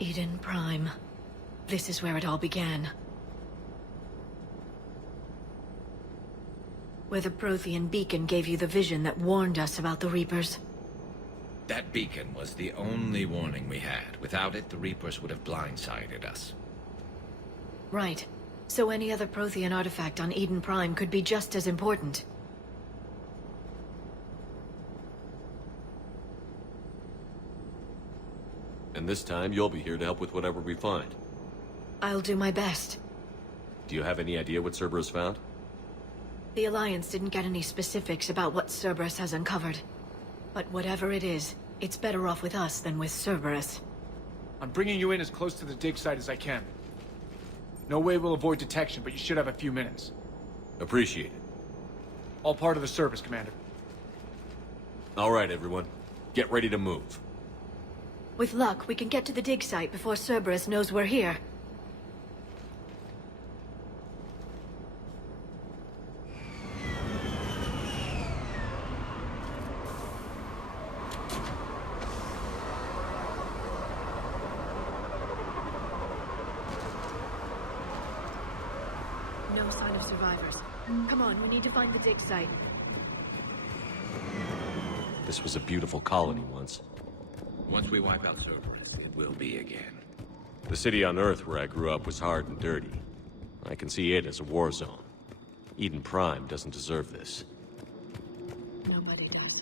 Eden Prime. This is where it all began. Where the Prothean beacon gave you the vision that warned us about the Reapers. That beacon was the only warning we had. Without it, the Reapers would have blindsided us. Right. So any other Prothean artifact on Eden Prime could be just as important. And this time, you'll be here to help with whatever we find. I'll do my best. Do you have any idea what Cerberus found? The Alliance didn't get any specifics about what Cerberus has uncovered. But whatever it is, it's better off with us than with Cerberus. I'm bringing you in as close to the dig site as I can. No way we'll avoid detection, but you should have a few minutes. Appreciate it. All part of the service, Commander. All right, everyone. Get ready to move. With luck, we can get to the dig site before Cerberus knows we're here. No sign of survivors. Come on, we need to find the dig site. This was a beautiful colony once. Once we wipe out Cerberus, it will be again. The city on Earth where I grew up was hard and dirty. I can see it as a war zone. Eden Prime doesn't deserve this. Nobody does.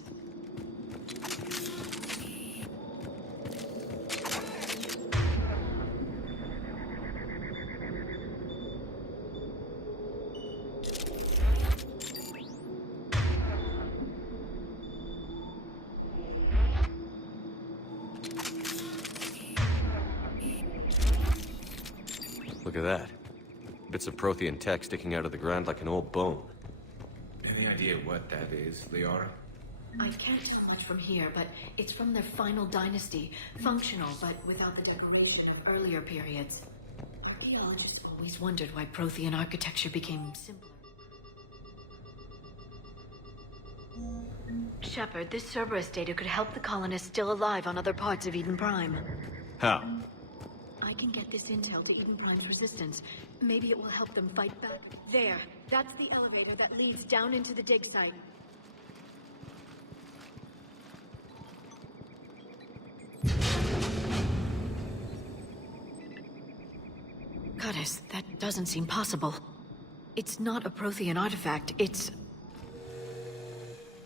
Look at that. Bits of Prothean tech sticking out of the ground like an old bone. Any idea what that is, Liara? I can't so much from here, but it's from their final dynasty. Functional, but without the decoration of earlier periods. Archaeologists always wondered why Prothean architecture became simpler. Shepard, this Cerberus data could help the colonists still alive on other parts of Eden Prime. How? I can get this intel to Eden Prime's resistance. Maybe it will help them fight back. There. That's the elevator that leads down into the dig site. Goddess, that doesn't seem possible. It's not a Prothean artifact, it's...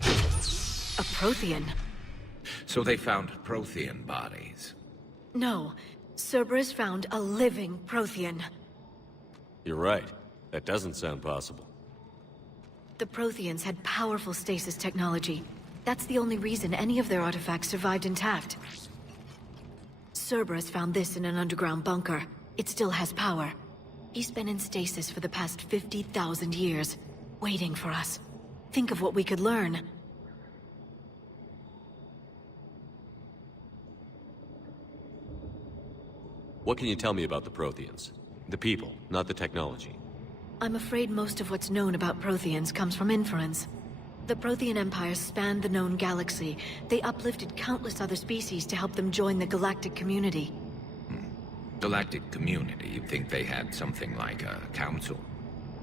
a Prothean. So they found Prothean bodies. No. Cerberus found a living Prothean. You're right. That doesn't sound possible. The Protheans had powerful stasis technology. That's the only reason any of their artifacts survived intact. Cerberus found this in an underground bunker. It still has power. He's been in stasis for the past 50,000 years, waiting for us. Think of what we could learn. What can you tell me about the Protheans? The people, not the technology. I'm afraid most of what's known about Protheans comes from inference. The Prothean Empire spanned the known galaxy. They uplifted countless other species to help them join the galactic community. Galactic community, you'd think they had something like a council?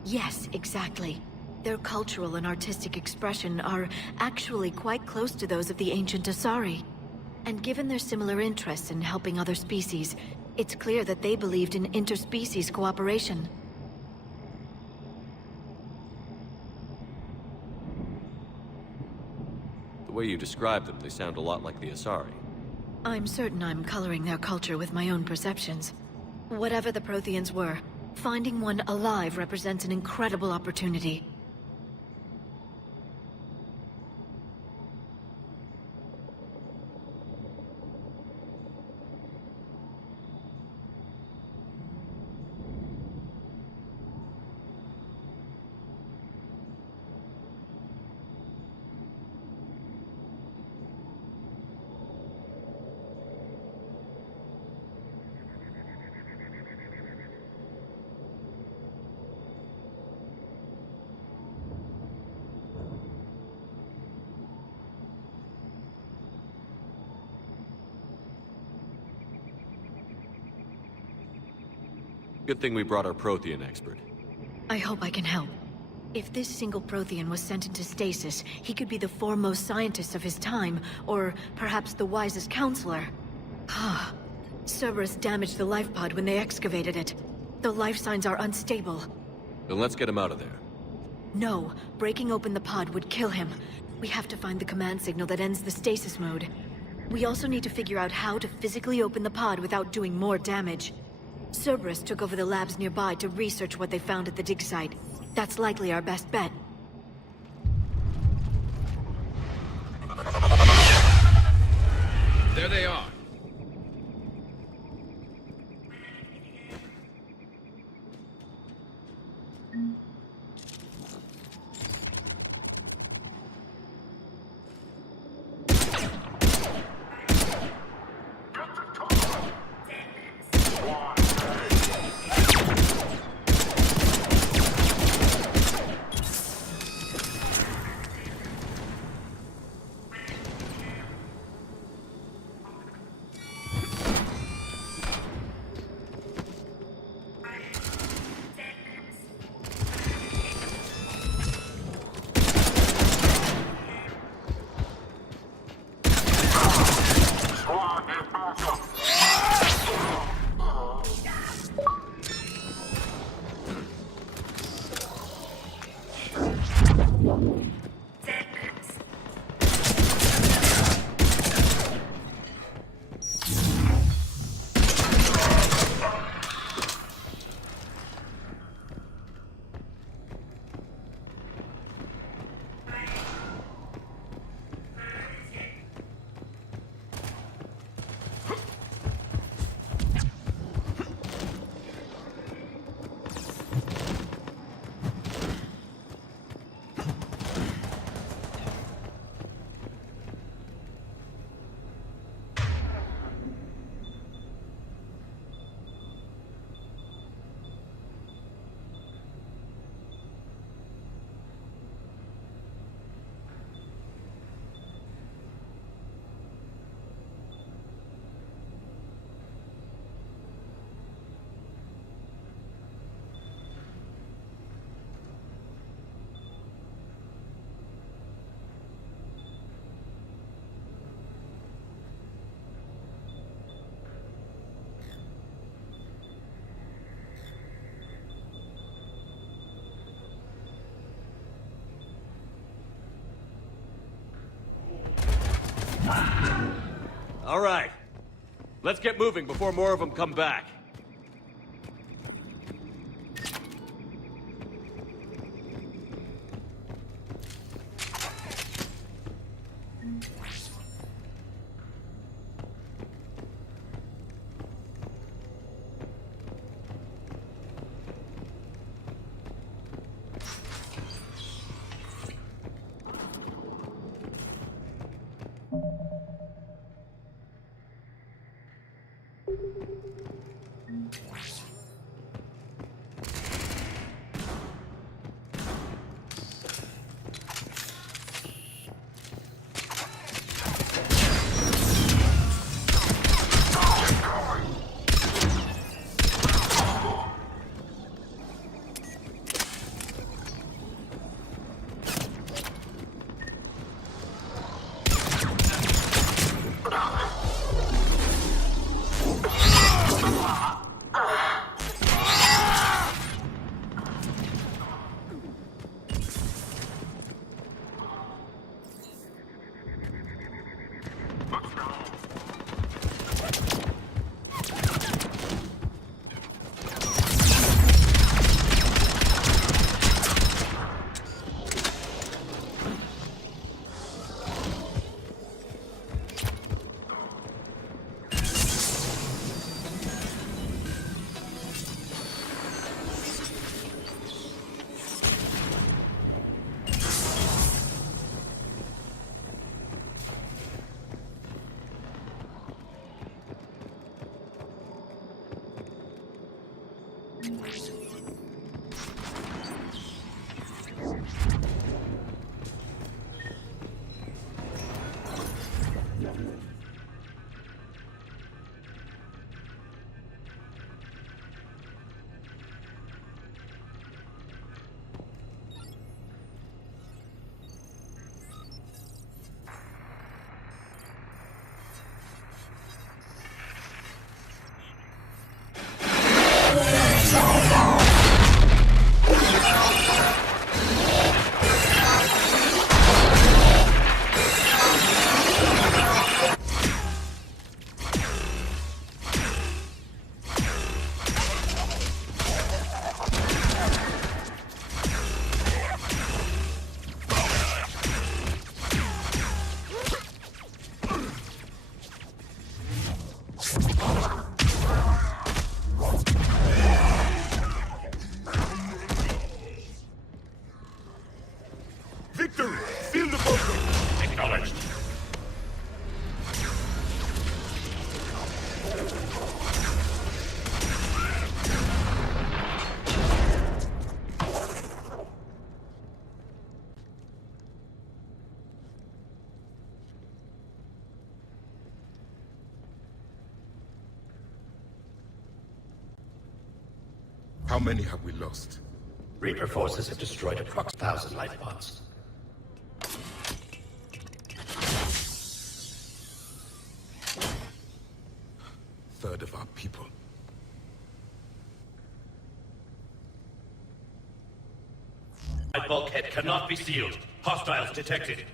Yes, exactly. Their cultural and artistic expression are actually quite close to those of the ancient Asari. And given their similar interests in helping other species, it's clear that they believed in interspecies cooperation. The way you describe them, they sound a lot like the Asari. I'm certain I'm coloring their culture with my own perceptions. Whatever the Protheans were, finding one alive represents an incredible opportunity. Good thing we brought our Prothean expert. I hope I can help. If this single Prothean was sent into stasis, he could be the foremost scientist of his time, or perhaps the wisest counselor. Cerberus damaged the life pod when they excavated it. The life signs are unstable. Then let's get him out of there. No, breaking open the pod would kill him. We have to find the command signal that ends the stasis mode. We also need to figure out how to physically open the pod without doing more damage. Cerberus took over the labs nearby to research what they found at the dig site. That's likely our best bet. There they are. All right. Let's get moving before more of them come back. acknowledged. How many have we lost? Reaper forces have destroyed approximately 1,000 life pods. Third of our people. My bulkhead cannot be sealed. Hostiles detected.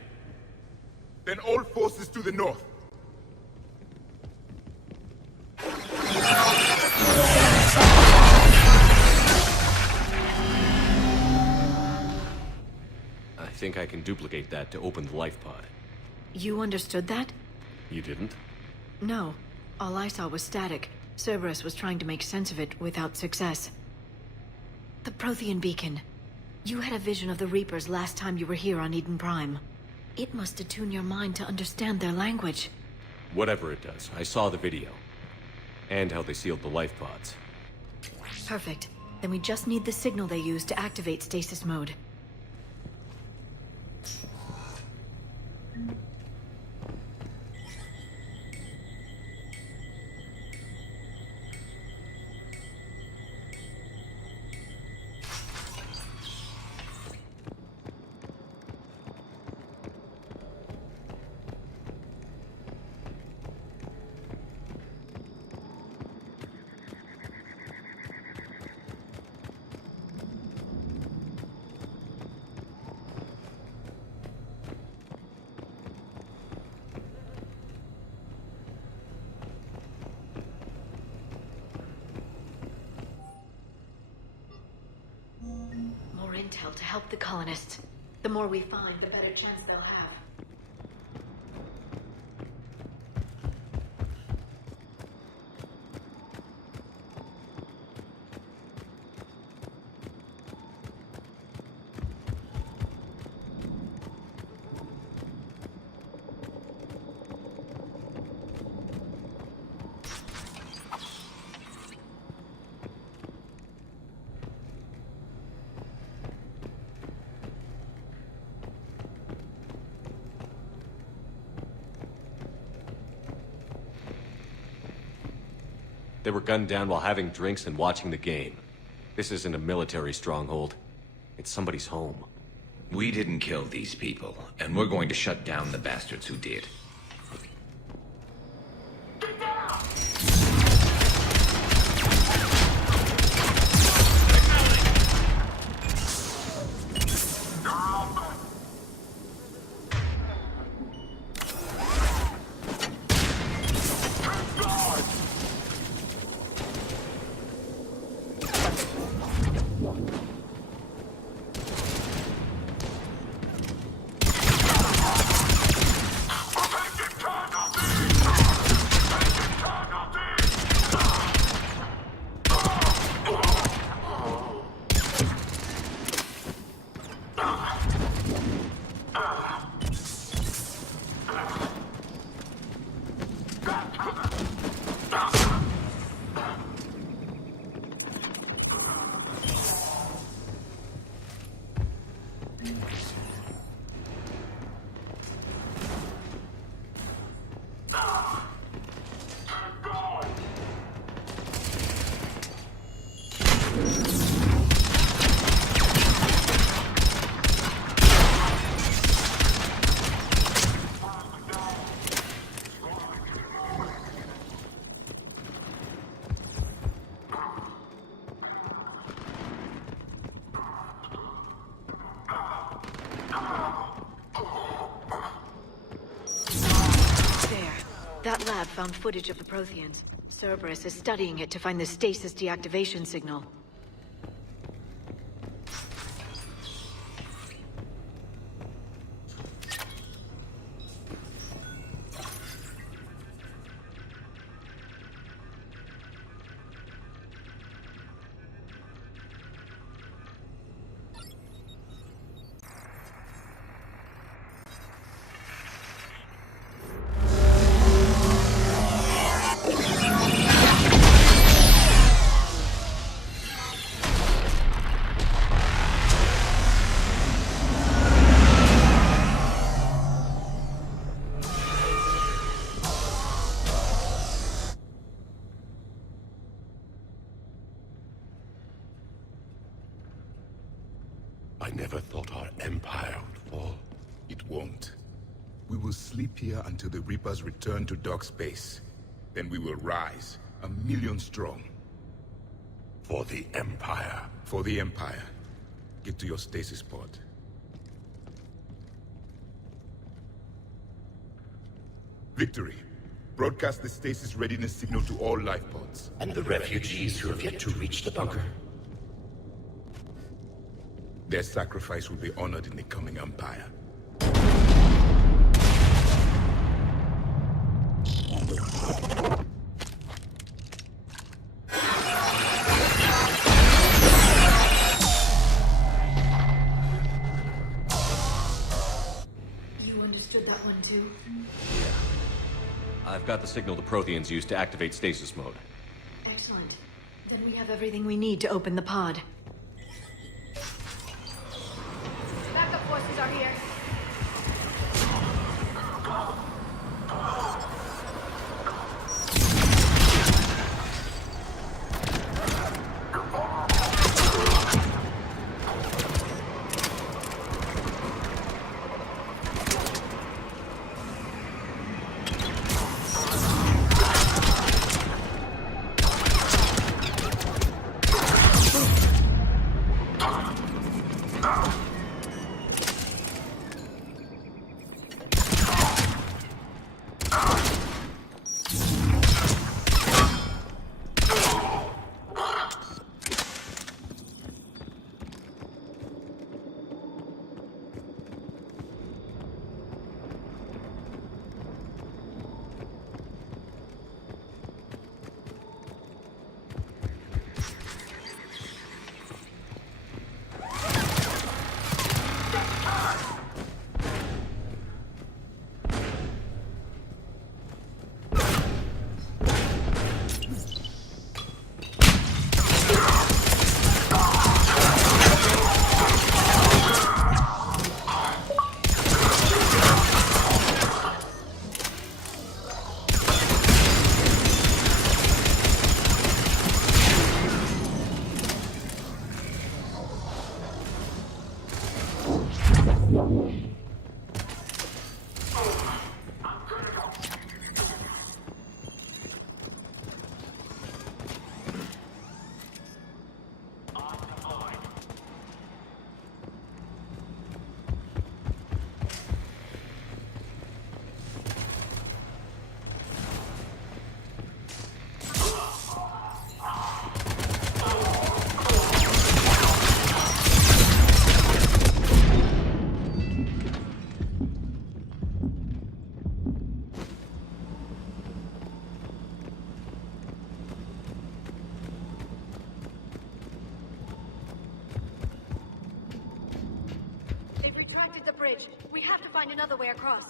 Then all forces to the north. I think I can duplicate that to open the life pod. You understood that? You didn't? No. All I saw was static. Cerberus was trying to make sense of it without success. The Prothean beacon. You had a vision of the Reapers last time you were here on Eden Prime. It must attune your mind to understand their language. Whatever it does, I saw the video. And how they sealed the life pods. Perfect. Then we just need the signal they use to activate stasis mode. More intel to help the colonists. The more we find, the better chance they'll have. They were gunned down while having drinks and watching the game. This isn't a military stronghold. It's somebody's home. We didn't kill these people, and we're going to shut down the bastards who did. That lab found footage of the Protheans. Cerberus is studying it to find the stasis deactivation signal. I never thought our empire would fall. It won't. We will sleep here until the Reapers return to dark space. Then we will rise, 1,000,000 strong. For the Empire. For the Empire. Get to your stasis pod. Victory. Broadcast the stasis readiness signal to all life pods. And the refugees who have yet to reach the bunker. Their sacrifice will be honored in the coming Empire. You understood that one too? I've got the signal the Protheans used to activate stasis mode. Excellent. Then we have everything we need to open the pod. Backup forces are here. The bridge. We have to find another way across.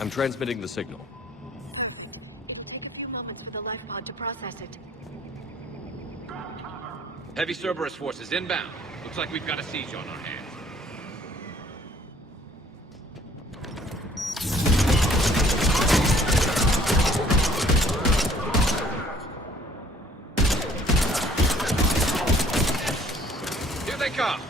I'm transmitting the signal. Take a few moments for the life pod to process it. Heavy Cerberus forces inbound. Looks like we've got a siege on our hands. Here they come!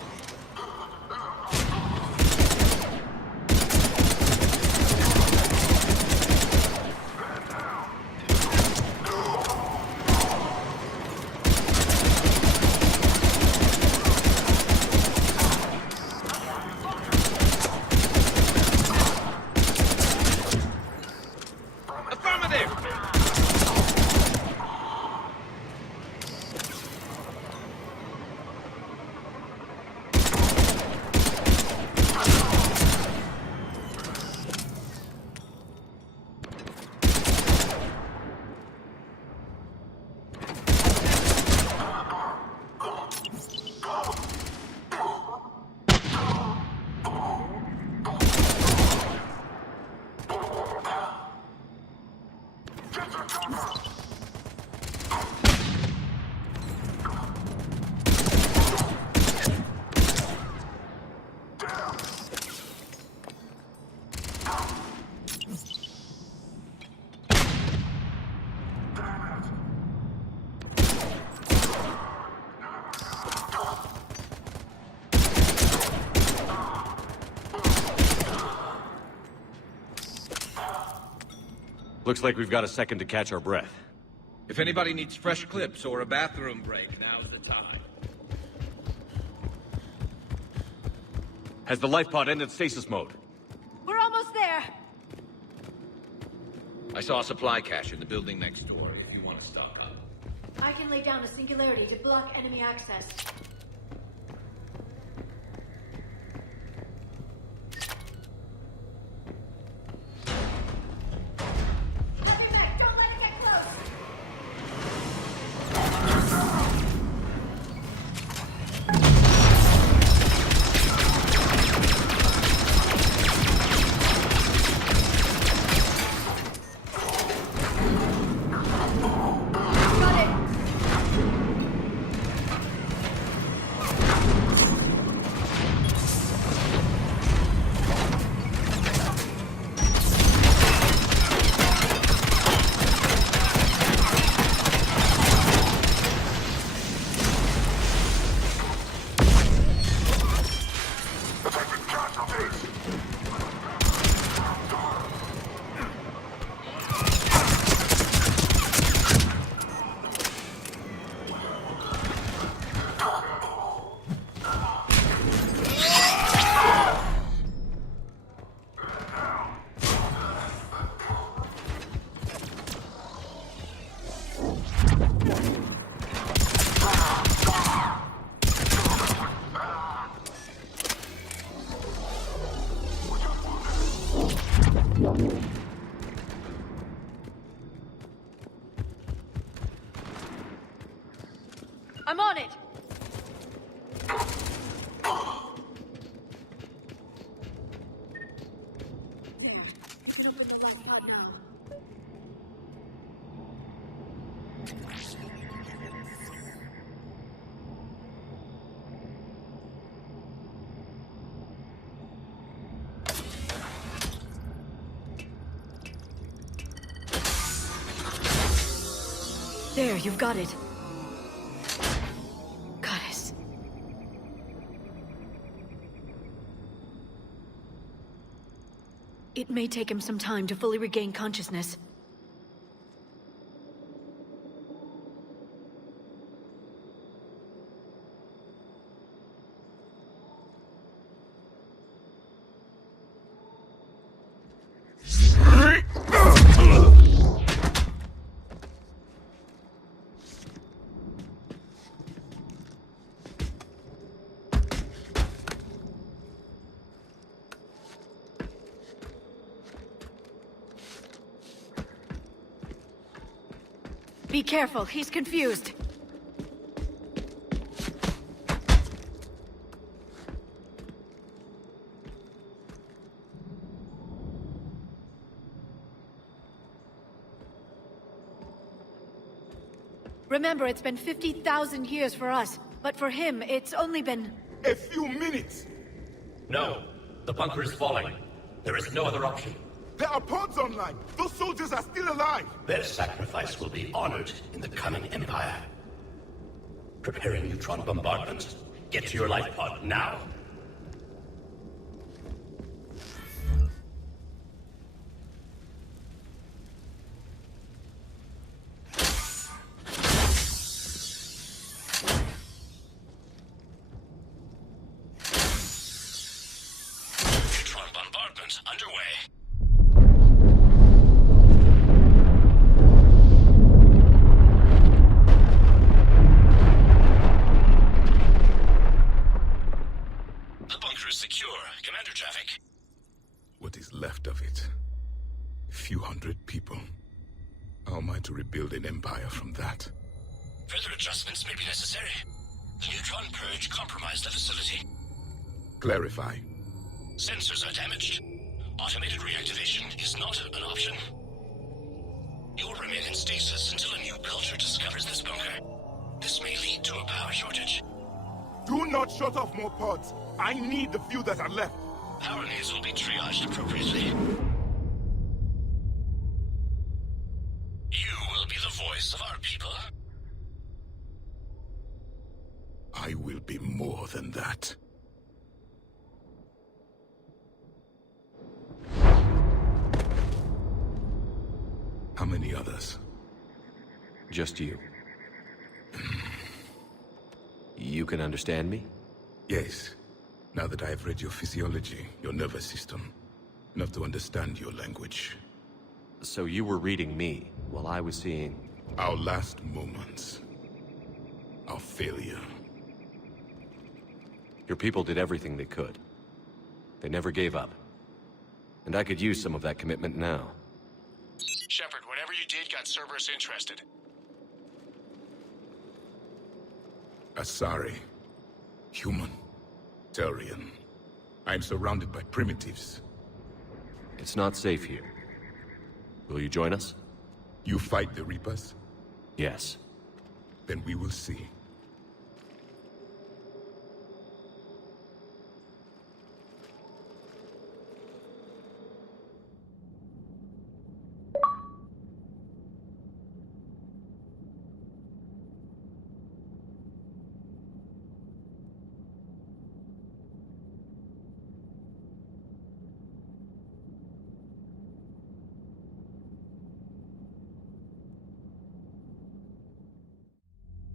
Looks like we've got a second to catch our breath. If anybody needs fresh clips or a bathroom break, now's the time. Has the life pod ended stasis mode? We're almost there. I saw a supply cache in the building next door if you want to stock up. I can lay down a singularity to block enemy access. I'm on it! There, you've got it. Goddess. It may take him some time to fully regain consciousness. Be careful, he's confused. Remember, it's been 50,000 years for us, but for him, it's only been... A few minutes! No. The bunker is falling. There is no other option. There are pods online! Those soldiers are still alive! Their sacrifice will be honored in the coming Empire. Preparing neutron bombardment. Get to your life pod now. Neutron bombardment underway. Secure. Commander traffic. What is left of it? A few hundred people. How am I to rebuild an empire from that? Further adjustments may be necessary. The neutron purge compromised the facility. Clarify. Sensors are damaged. Automated reactivation is not an option. You will remain in stasis discovers this bunker, this may lead to a power shortage. Do not shut off more pods. I need the few that are left. Power needs will be triaged appropriately. You will be the voice of our people. I will be more than that. How many others? Just you. You can understand me? Yes. Now that I have read your physiology, your nervous system, enough to understand your language. So you were reading me, while I was seeing... Our last moments. Our failure. Your people did everything they could. They never gave up. And I could use some of that commitment now. Shepard, whatever you did got Cerberus interested. Asari. Human. Turian. I'm surrounded by primitives. It's not safe here. Will you join us? You fight the Reapers? Yes. Then we will see.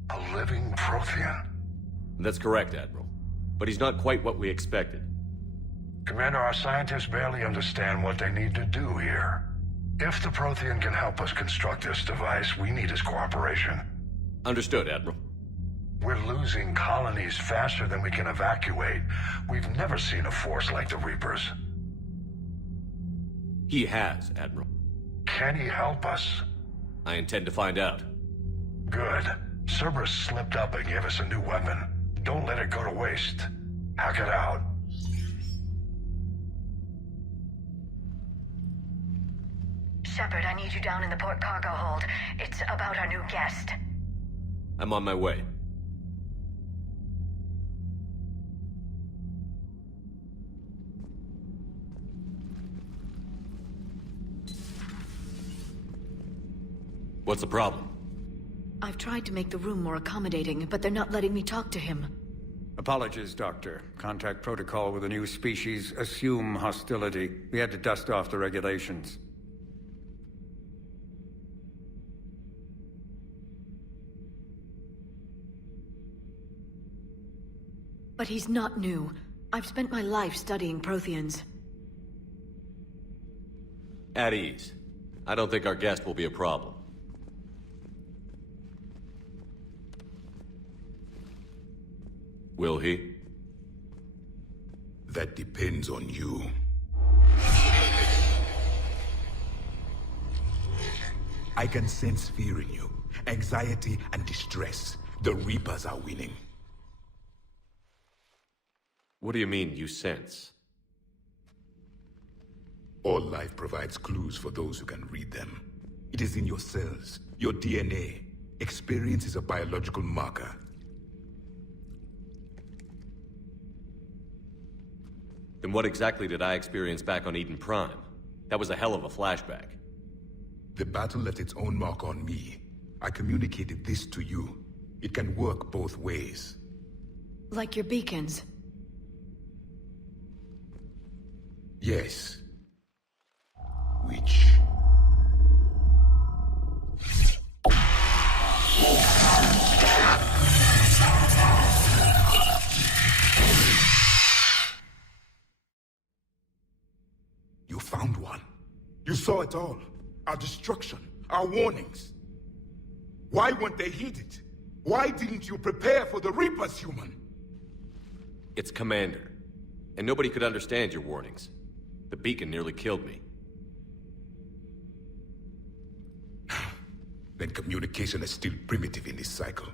A living Prothean? That's correct, Admiral. But he's not quite what we expected. Commander, our scientists barely understand what they need to do here. If the Prothean can help us construct this device, we need his cooperation. Understood, Admiral. We're losing colonies faster than we can evacuate. We've never seen a force like the Reapers. He has, Admiral. Can he help us? I intend to find out. Good. Cerberus slipped up and gave us a new weapon. Don't let it go to waste. Hack it out. Shepard, I need you down in the port cargo hold. It's about our new guest. I'm on my way. What's the problem? I've tried to make the room more accommodating, but they're not letting me talk to him. Apologies, Doctor. Contact protocol with a new species. Assume hostility. We had to dust off the regulations. But he's not new. I've spent my life studying Protheans. At ease. I don't think our guest will be a problem. Will he? That depends on you. I can sense fear in you, anxiety and distress. The Reapers are winning. What do you mean, you sense? All life provides clues for those who can read them. It is in your cells, your DNA. Experience is a biological marker. Then what exactly did I experience back on Eden Prime? That was a hell of a flashback. The battle left its own mark on me. I communicated this to you. It can work both ways. Like your beacons. Yes. Which... You found one. You saw it all. Our destruction, our warnings. Why weren't they heeded? Why didn't you prepare for the Reapers, human? It's Commander. And nobody could understand your warnings. The beacon nearly killed me. Then communication is still primitive in this cycle.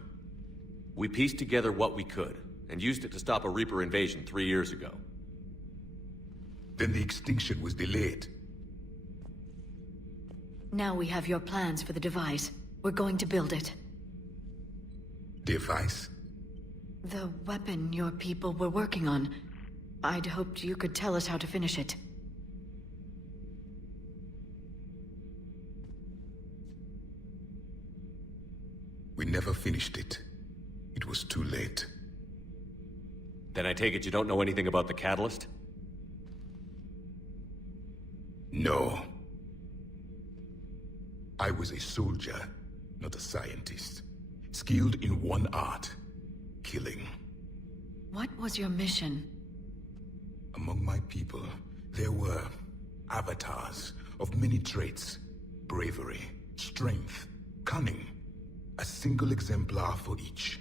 We pieced together what we could, and used it to stop a Reaper invasion 3 years ago. Then the extinction was delayed. Now we have your plans for the device. We're going to build it. Device? The weapon your people were working on. I'd hoped you could tell us how to finish it. We never finished it. It was too late. Then I take it you don't know anything about the catalyst? No. I was a soldier, not a scientist. Skilled in one art: killing. What was your mission? Among my people, there were avatars of many traits: bravery, strength, cunning. A single exemplar for each.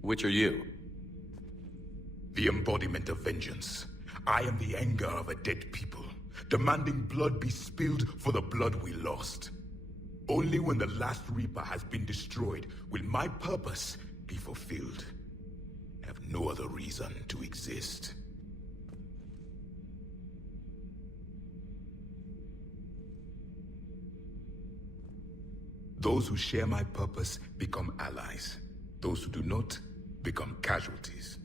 Which are you? The embodiment of vengeance. I am the anger of a dead people, demanding blood be spilled for the blood we lost. Only when the last Reaper has been destroyed will my purpose be fulfilled. I have no other reason to exist. Those who share my purpose become allies. Those who do not become casualties.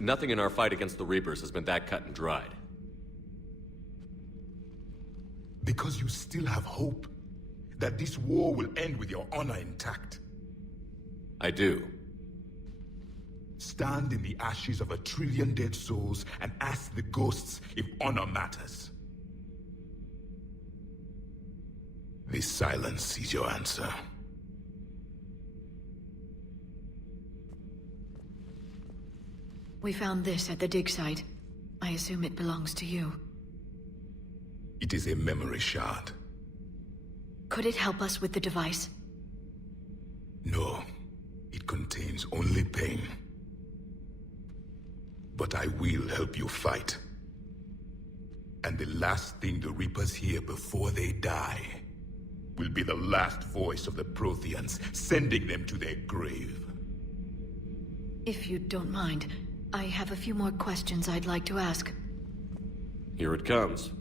Nothing in our fight against the Reapers has been that cut and dried. Because you still have hope that this war will end with your honor intact. I do. Stand in the ashes of 1 trillion dead souls and ask the ghosts if honor matters. This silence is your answer. We found this at the dig site. I assume it belongs to you. It is a memory shard. Could it help us with the device? No, it contains only pain. But I will help you fight. And the last thing the Reapers hear before they die will be the last voice of the Protheans, sending them to their grave. If you don't mind, I have a few more questions I'd like to ask. Here it comes.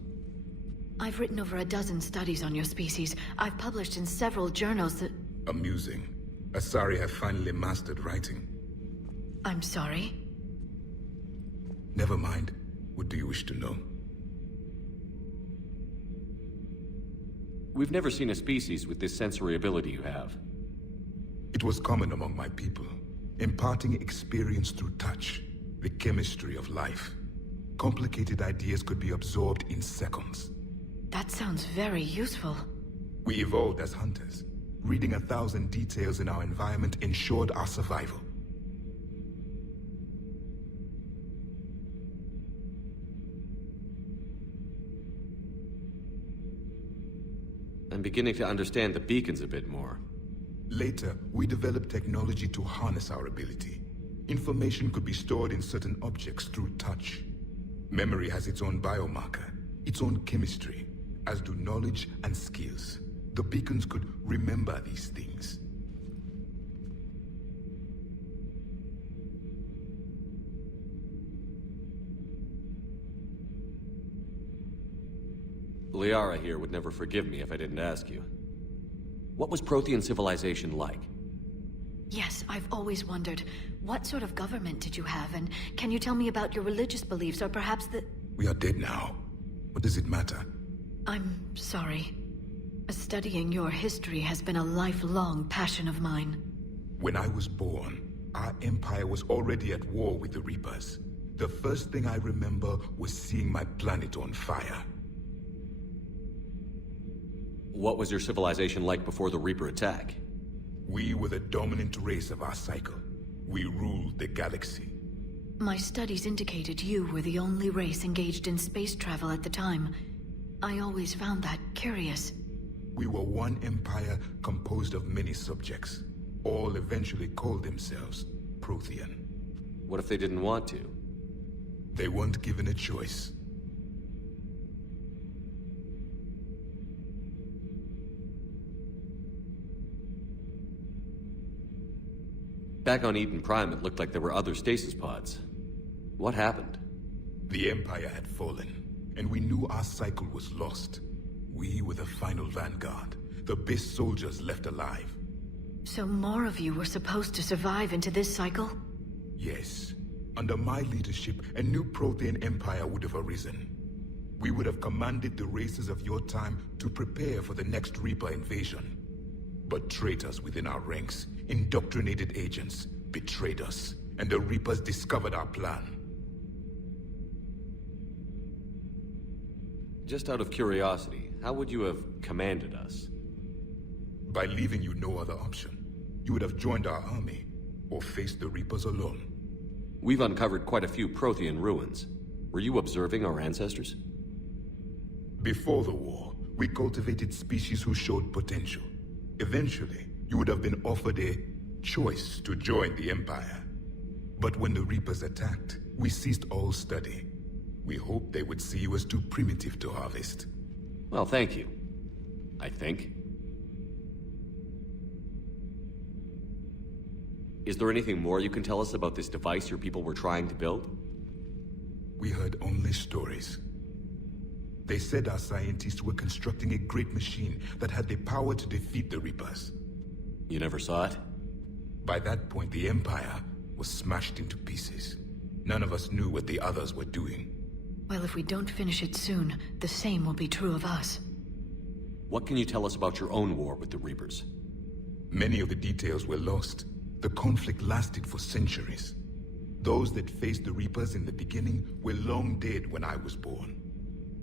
I've written over a dozen studies on your species. I've published in several journals that... Amusing. Asari have finally mastered writing. I'm sorry? Never mind. What do you wish to know? We've never seen a species with this sensory ability you have. It was common among my people, imparting experience through touch, the chemistry of life. Complicated ideas could be absorbed in seconds. That sounds very useful. We evolved as hunters. Reading 1,000 details in our environment ensured our survival. I'm beginning to understand the beacons a bit more. Later, we developed technology to harness our ability. Information could be stored in certain objects through touch. Memory has its own biomarker, its own chemistry, as do knowledge and skills. The beacons could remember these things. Liara here would never forgive me if I didn't ask you. What was Prothean civilization like? Yes, I've always wondered. What sort of government did you have, and can you tell me about your religious beliefs, or perhaps the... We are dead now. What does it matter? I'm sorry. Studying your history has been a lifelong passion of mine. When I was born, our empire was already at war with the Reapers. The first thing I remember was seeing my planet on fire. What was your civilization like before the Reaper attack? We were the dominant race of our cycle. We ruled the galaxy. My studies indicated you were the only race engaged in space travel at the time. I always found that curious. We were one empire composed of many subjects. All eventually called themselves Prothean. What if they didn't want to? They weren't given a choice. Back on Eden Prime, it looked like there were other stasis pods. What happened? The Empire had fallen, and we knew our cycle was lost. We were the final vanguard, the best soldiers left alive. So more of you were supposed to survive into this cycle? Yes. Under my leadership, a new Prothean empire would have arisen. We would have commanded the races of your time to prepare for the next Reaper invasion. But traitors within our ranks, indoctrinated agents, betrayed us, and the Reapers discovered our plan. Just out of curiosity, how would you have commanded us? By leaving you no other option. You would have joined our army, or faced the Reapers alone. We've uncovered quite a few Prothean ruins. Were you observing our ancestors? Before the war, we cultivated species who showed potential. Eventually, you would have been offered a choice to join the Empire. But when the Reapers attacked, we ceased all study. We hoped they would see you as too primitive to harvest. Well, thank you. I think. Is there anything more you can tell us about this device your people were trying to build? We heard only stories. They said our scientists were constructing a great machine that had the power to defeat the Reapers. You never saw it? By that point, the Empire was smashed into pieces. None of us knew what the others were doing. Well, if we don't finish it soon, the same will be true of us. What can you tell us about your own war with the Reapers? Many of the details were lost. The conflict lasted for centuries. Those that faced the Reapers in the beginning were long dead when I was born.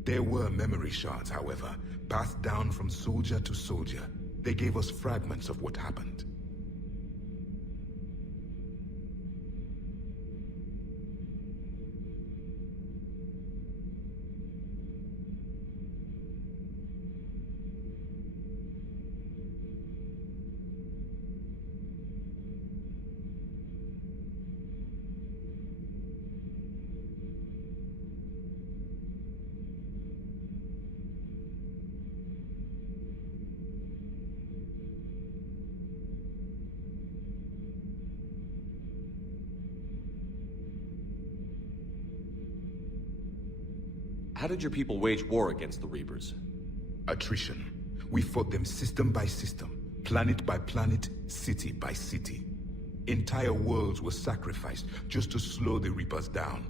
There were memory shards, however, passed down from soldier to soldier. They gave us fragments of what happened. How did your people wage war against the Reapers? Attrition. We fought them system by system, planet by planet, city by city. Entire worlds were sacrificed just to slow the Reapers down.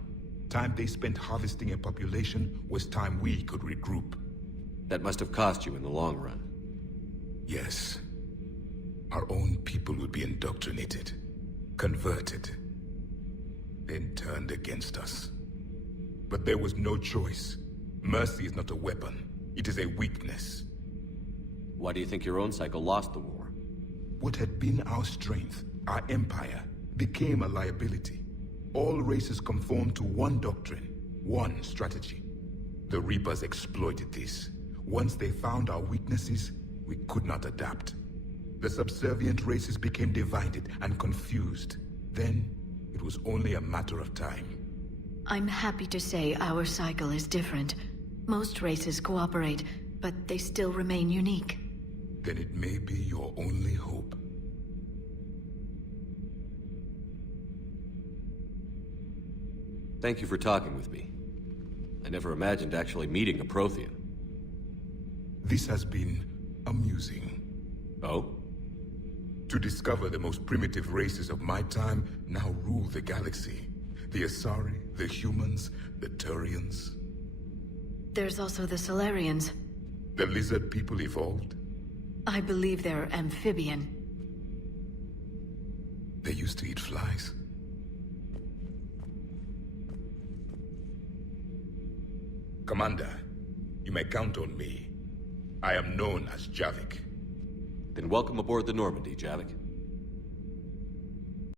Time they spent harvesting a population was time we could regroup. That must have cost you in the long run. Yes. Our own people would be indoctrinated, converted, then turned against us. But there was no choice. Mercy is not a weapon. It is a weakness. Why do you think your own cycle lost the war? What had been our strength, our empire, became a liability. All races conformed to one doctrine, one strategy. The Reapers exploited this. Once they found our weaknesses, we could not adapt. The subservient races became divided and confused. Then, it was only a matter of time. I'm happy to say our cycle is different. Most races cooperate, but they still remain unique. Then it may be your only hope. Thank you for talking with me. I never imagined actually meeting a Prothean. This has been amusing. Oh? To discover the most primitive races of my time now rule the galaxy. The Asari, the humans, the Turians. There's also the Solarians. The lizard people evolved. I believe they're amphibian. They used to eat flies. Commander, you may count on me. I am known as Javik. Then welcome aboard the Normandy, Javik.